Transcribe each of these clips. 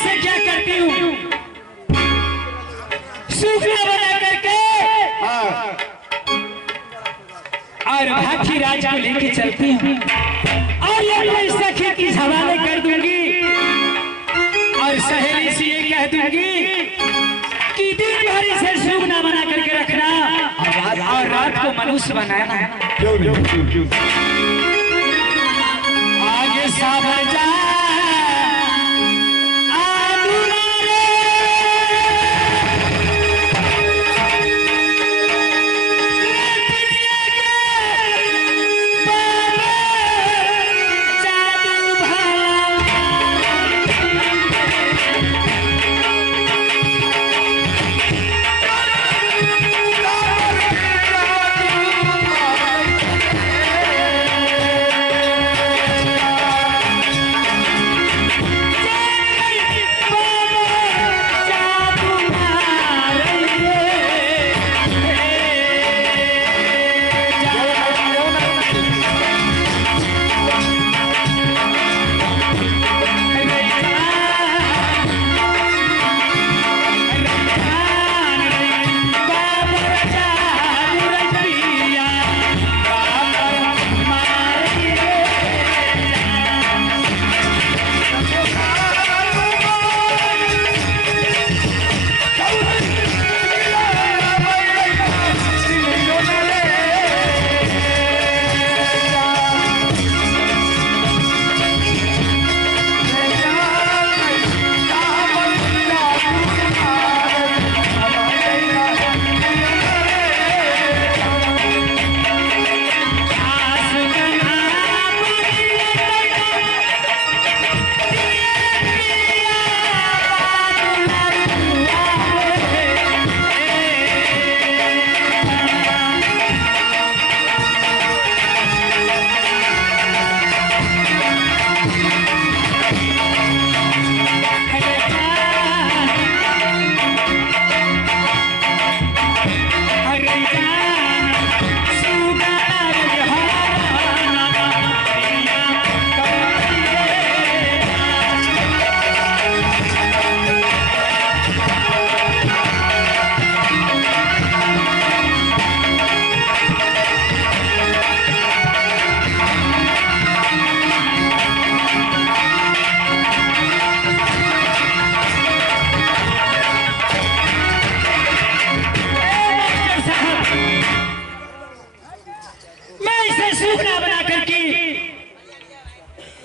इसे क्या करती हूँ, सूखा बना करके और भाखी राज को लेके चलती हूँ और ये अपने सखी की हवाले कर दूंगी और सहेली से ये कह दूंगी कि दिन भर इसे सूखना बना करके रखना और रात को मनुष्य बनाना। आगे साबर जा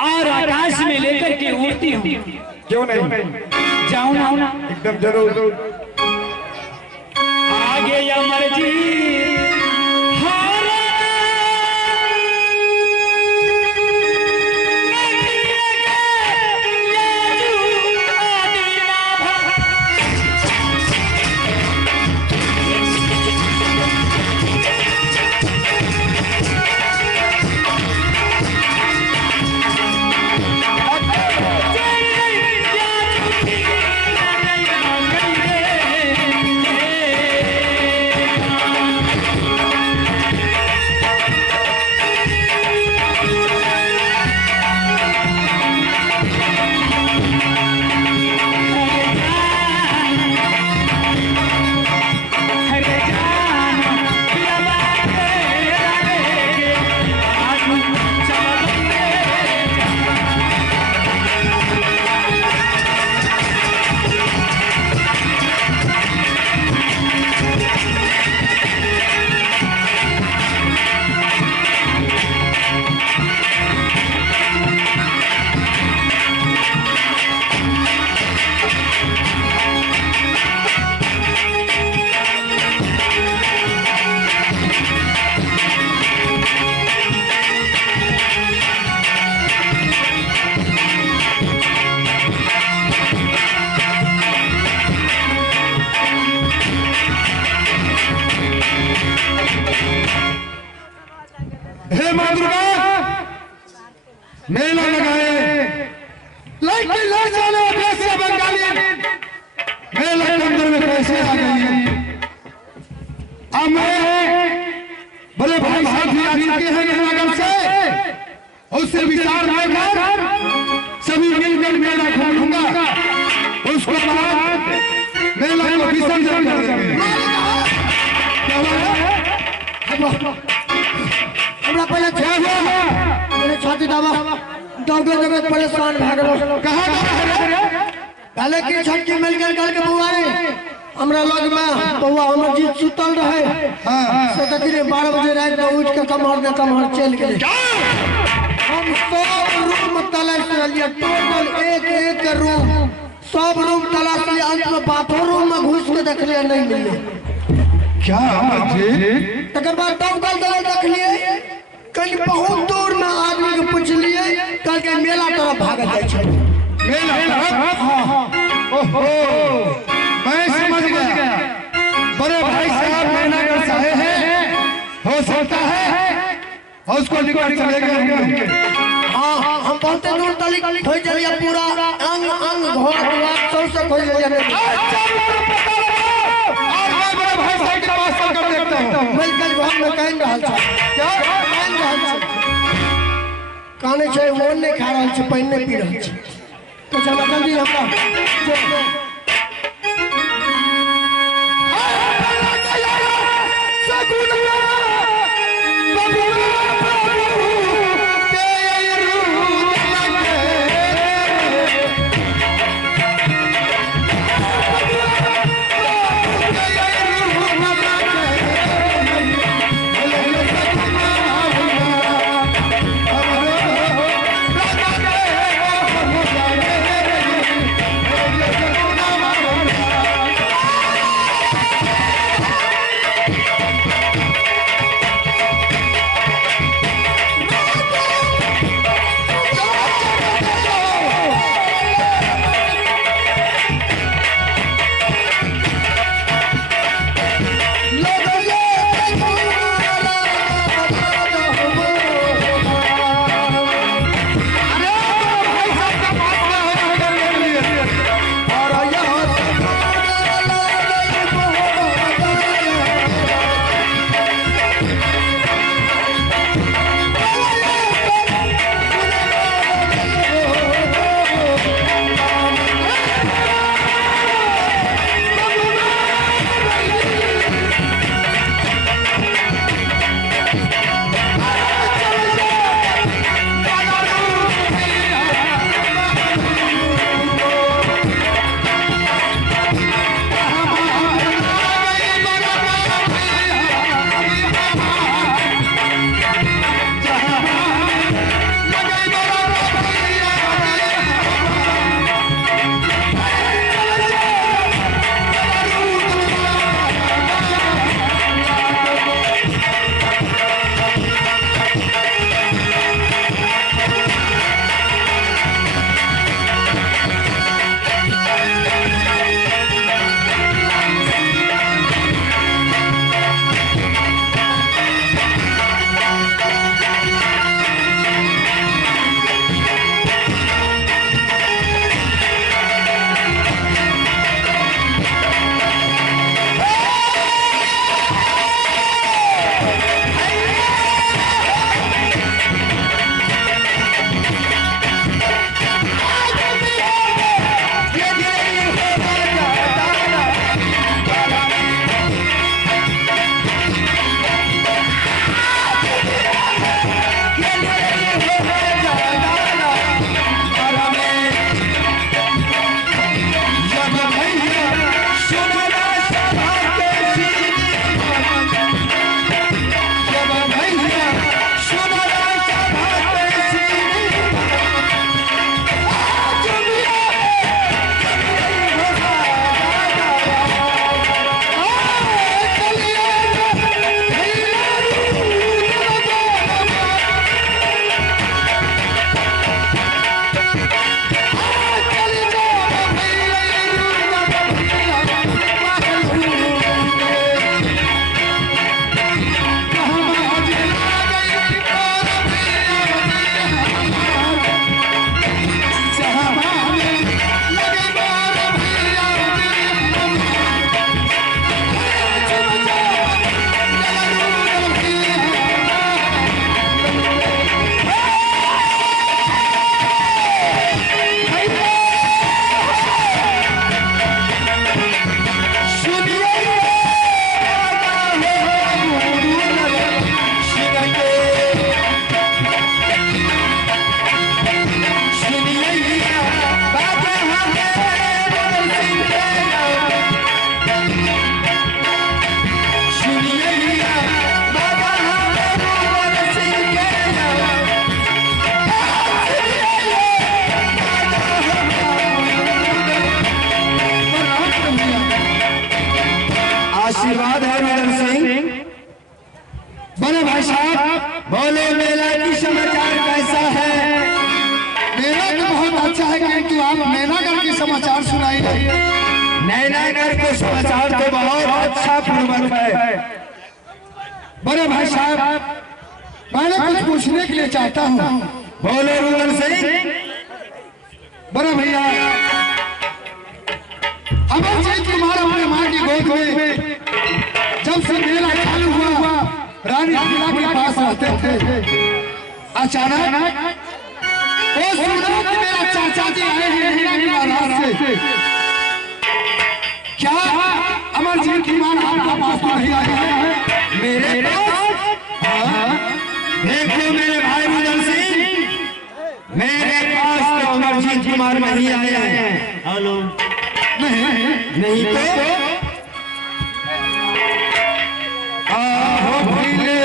और आकाश में लेकर के उड़ती हूँ। क्यों नहीं? जाऊँ ना? एकदम जरूर। आगे अमर जी हे मां दुर्गा, मेला लगाए लाइट जाने से बंगाली मेला के अंदर में कैसे आ गई? अब मैं बड़े भाई हाथी के हैं नगर से, उससे विचार कर सभी मिलकर मेला खोलूंगा। दौगे जगह परेशान भए गेलो। कहाँ रे? पहले की छटकी मिल गई कल के बउआ रे हमरा लग में बउआ हमर जीत सुतल रहे। हाँ से तकरीबन 12 बजे रात में उठ के कमर चल गेले। हम सब रूम तलाश लिया, टोटल एक रूम सब रूम तलाश लिया, अंत में बाथरूम में घुस के देख लिया नहीं मिले। क्या जी? तकर बाद दमकल दल देख लिए, कल बहुत दूर में आदमी के पूछलिए, कल के मेला तरफ भागल जाय छै। मेला तरफ? ओहो मैं समझ गया। बड़े भाई साहब मेनागर साहेब हैं, हो सकता है उसको निकाल चले गए। हाँ हम बहुते दूर तलिक हो चलिए, पूरा अंग घर द्वार सबसे खोज लिया। बड़े भाई साहब के पास चल कर देखता हूँ। मैं कल घर में कह रहल छ क्या कह रहल छ काने छै वो नहीं खा रहल छ, पानी नहीं पी रहल छ। तो चला जल्दी हमरा बोले मेला की समाचार कैसा है? मेला तो बहुत अच्छा है, किंतु आप नैनागढ़ के समाचार सुनाइए। नैनागढ़ के समाचार तो बहुत अच्छा पूर्वक है। बड़े भाई साहब, मैंने कुछ पूछने के लिए चाहता हूँ। बोले रुदन सिंह। बड़े भैया, अमरजीत कुमार अपने माँ की गोद में जब से मेला चालू हुआ रानी किला के पास रहते थे। अचानक वो सुना कि मेरा चाचा जी आए हैं हीरा की बारात से। क्या अमरजीत कुमार आपके पास तो नहीं आए हैं? मेरे पास? देखो मेरे भाई रुदन सिंह, मेरे पास तो अमरजीत कुमार नहीं आए हैं। हेलो, नहीं तो आहो भैले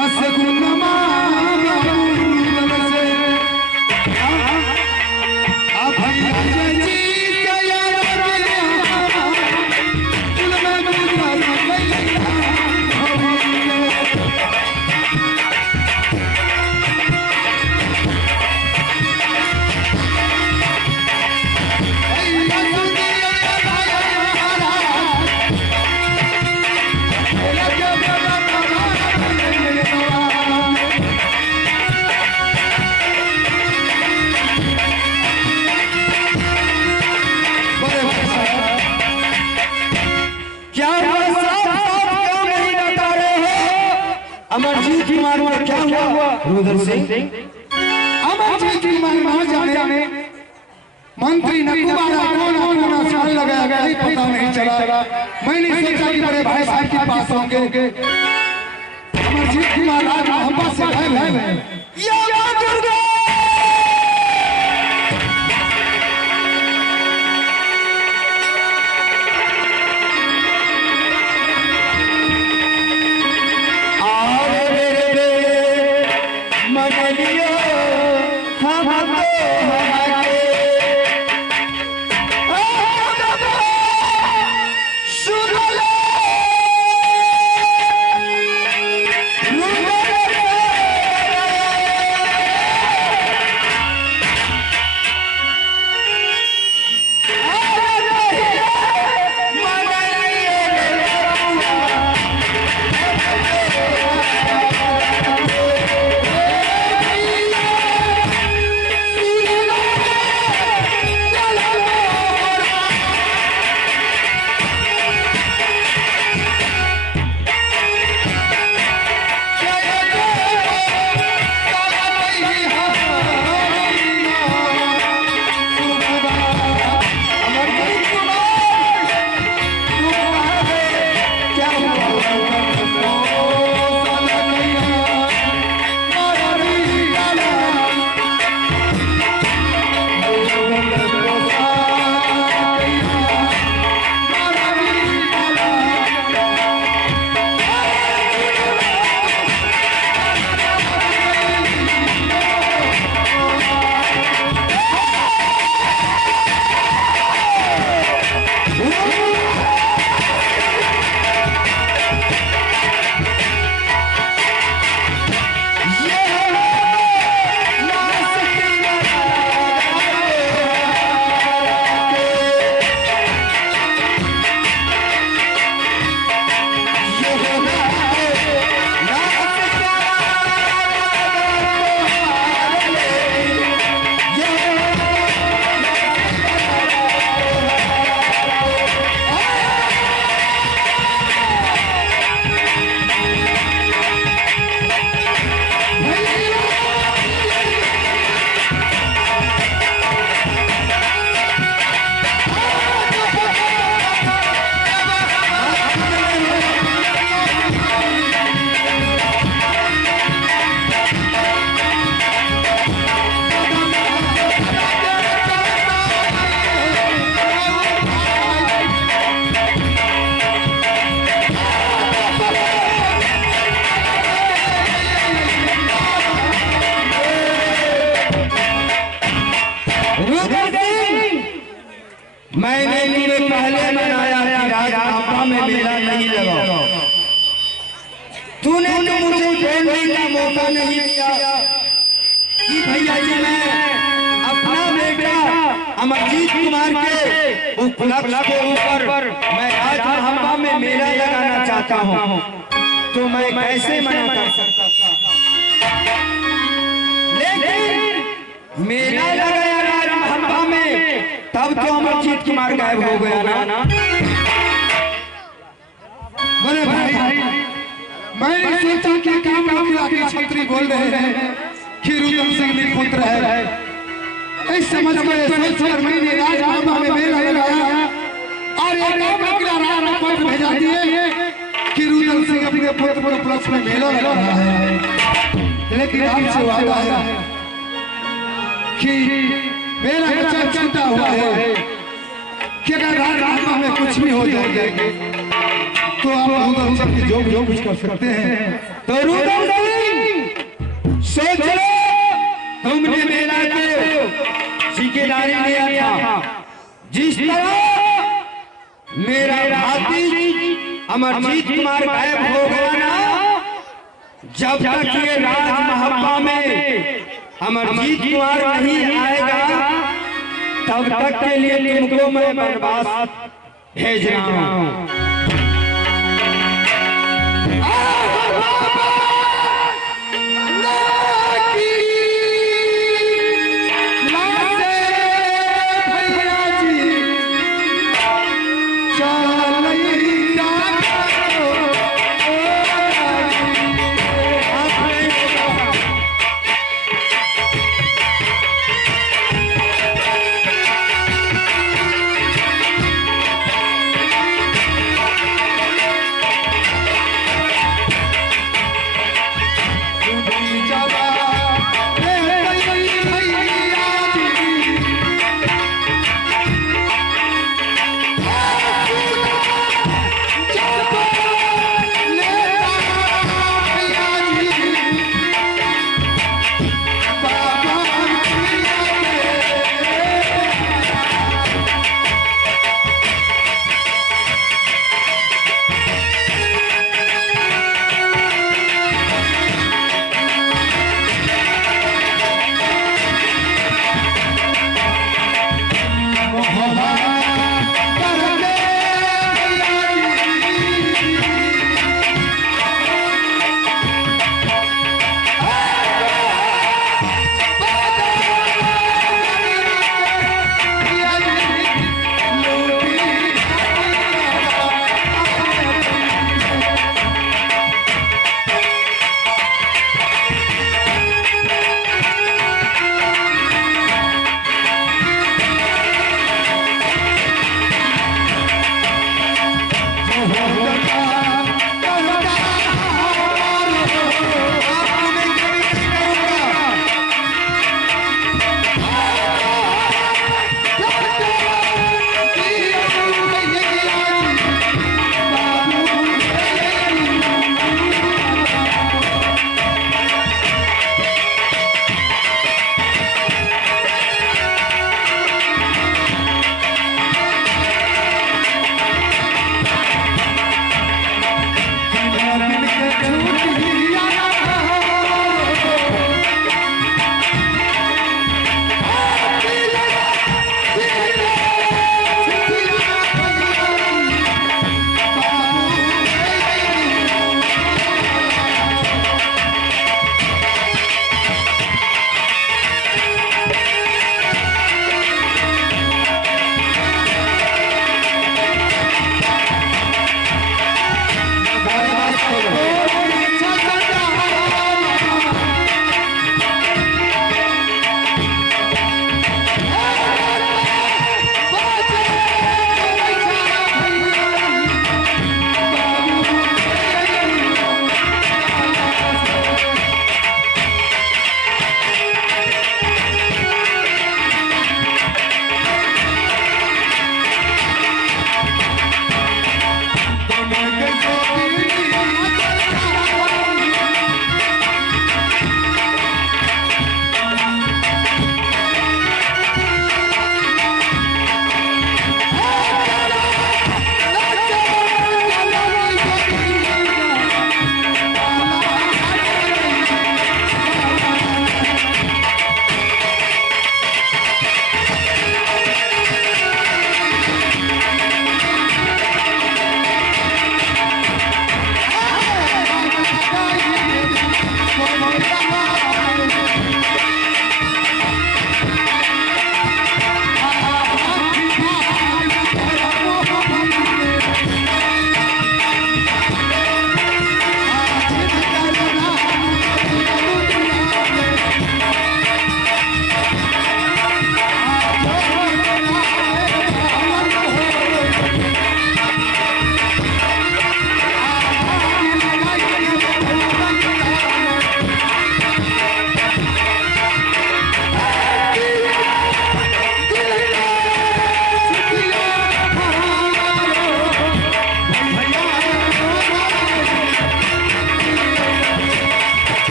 असगुनमा बाबूल से आ भैया जी जया रबिया कुल में मुकर भैया अमरजीत कुमार में क्या हुआ? रुदन सिंह, अमरजीत कुमार वहां जाने मंत्री नकुबारा कौन आसान लगाया गया नहीं पता नहीं चला। मैंने सोचा कि बड़े भाई साहब के पास होंगे। अमरजीत कुमार आज मोहब्बत से गायब है। मैंने तुम्हें पहले मनाया कि राजनापा में मेला नहीं लगा। तू तूने तो मुझे बोलने का मौका नहीं दिया कि भैया जी मैं अपना बेटा अमरजीत कुमार के उपलक्ष्य के ऊपर मैं राजमहल में मेला लगाना चाहता हूँ, तो मैं कैसे मना कर सकता था। लेकिन मेला लगाया राजमहल में, तब तो अमरजीत कुमार गायब हो गया ना। बड़े भाई, मैंने सोचा कि काम मुखिया के छत्री बोल रहे हैं कि रुदन सिंह निपुत्र है। इस समझ में सोचकर मैंने राजमहल में मेला लगाया और एक मुखिया राणा पत्र भेजा दिए कि रुदन सिंह अपने पुत्र के उपलक्ष्य में मेला लगा रहा है। लेकिन आपसे वादा है कि मेरा बच्चा छूटा हुआ है कि अगर राजमहल में कुछ भी हो जाएगा तो आप रुदन सिंह की जो कुछ कर सकते हैं। तो रुदन सिंह सोच लो, तुमने मेला को ठेकेदारी लिया था, जिस तरह मेरा भाती अमरजीत कुमार गायब हो गया ना, जब तक ये राजमहल में अमरजीत कुमार नहीं आएगा तब तक के लिए तुमको मैं बनवास भेज रहा हूँ।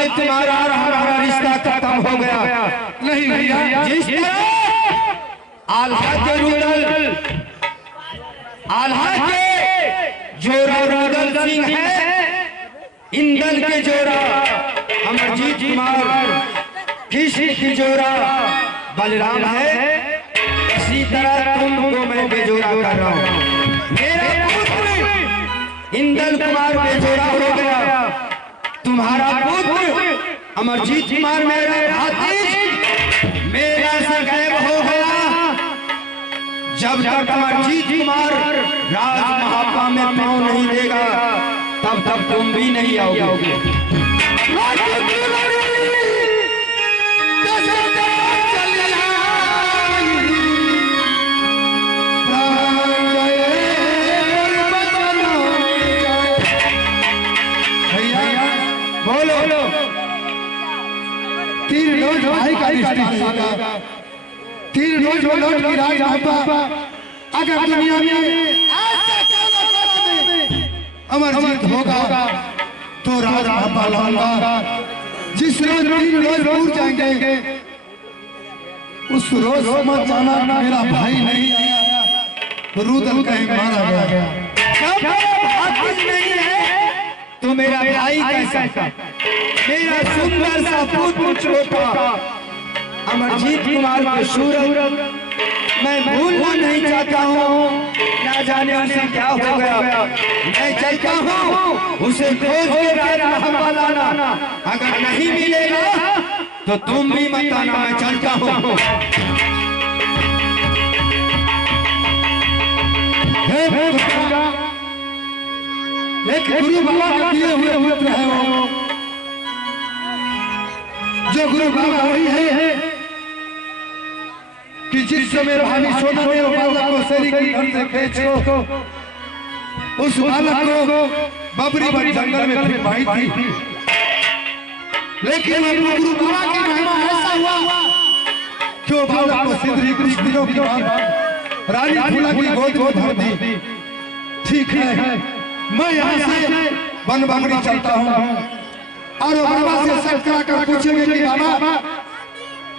से तुम्हारा और हमारा रिश्ता खत्म हो गया। नहीं भैया, जिस तरह आल्हा के रुदल, आल्हा के जोरा रुदल सिंह है, इंदल के जोरा अमरजीत कुमार, कृष्ण की जोरा बलराम है, इसी तरह तुमको मैं बेजोरा कर रहा हूँ। मेरा पुत्र इंदल कुमार बेजोरा हो गया, तुम्हारा पुत्र अमरजीत कुमार मेरा भातिज मेरा से गायब हो गया। जब तक अमरजीत कुमार राज महापा में पांव नहीं देगा तब तक तुम भी नहीं आओगे। बोलो 3 रोज भाई का रिश्ता, 3 रोज बोलो कि राज आपा अगर दुनिया में अमरजीत होगा तो राज महापा लाऊंगा। जिस रोज 3 रोज दूर जाएंगे उस रोज समझ जाना मेरा भाई नहीं आया, रुदल कहीं मारा गया। नहीं है तो मेरा भाई कैसा, मेरा सुंदर सा पुत्र छोटा अमरजीत कुमार के सूरत मैं भूलना नहीं चाहता हूँ। ना जाने उसे क्या हो गया, मैं चाहता हूँ उसे खोज के राज महापा लाना। अगर नहीं मिलेगा तो तुम भी मत आना, मैं चलता हूँ। एक गुरु बाबा के दिए हुए पुत्र है वो, जो गुरु बाबा वही है कि जिस समय भाभी सोना ने बालक को शरीर के घर से खींचो, उस बालक को बबरी बड़ी जंगल में फिर भाई थी। लेकिन गुरु बाबा की महिमा ऐसा हुआ क्यों बालक को सिद्धि कुछ दिनों के बाद रानी फूला की गोद में धर दी। ठीक है, मैं यहाँ से वन बंगड़ी चलता हूँ और बाबा से सब करा कर पूछेंगे कि बाबा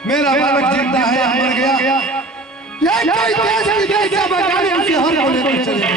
मेरा बालक जिंदा है या मर गया। ये कोई देश विदेश से बगाने उसे हर को लेकर चले।